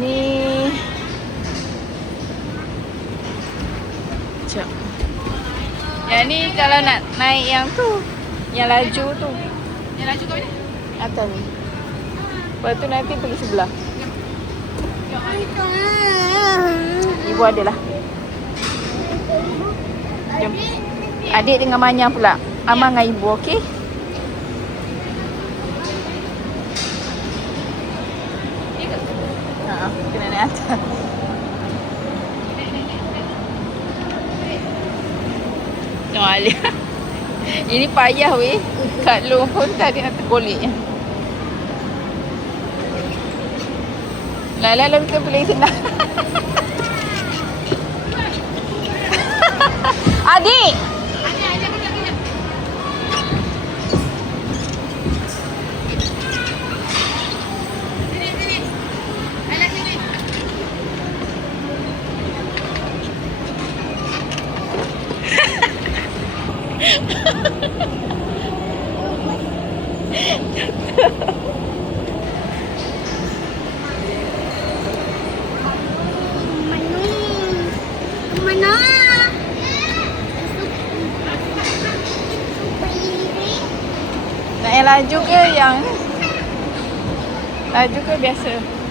Ni Sekejap. Yang ni kalau nak naik yang tu, yang laju tu. Yang laju kat mana? Atas ni. Lepas tu nanti pergi sebelah. Ibu ada lah. Jom. Adik dengan Manya pula. Amang dengan ibu, okey? Ha, kena naik atas. Tengok Alia. Ini payah weh. Kat Long pun tadi nak tergolek. Lala kita boleh senang. Adik! Mana? Nak yang laju ke yang laju ke biasa?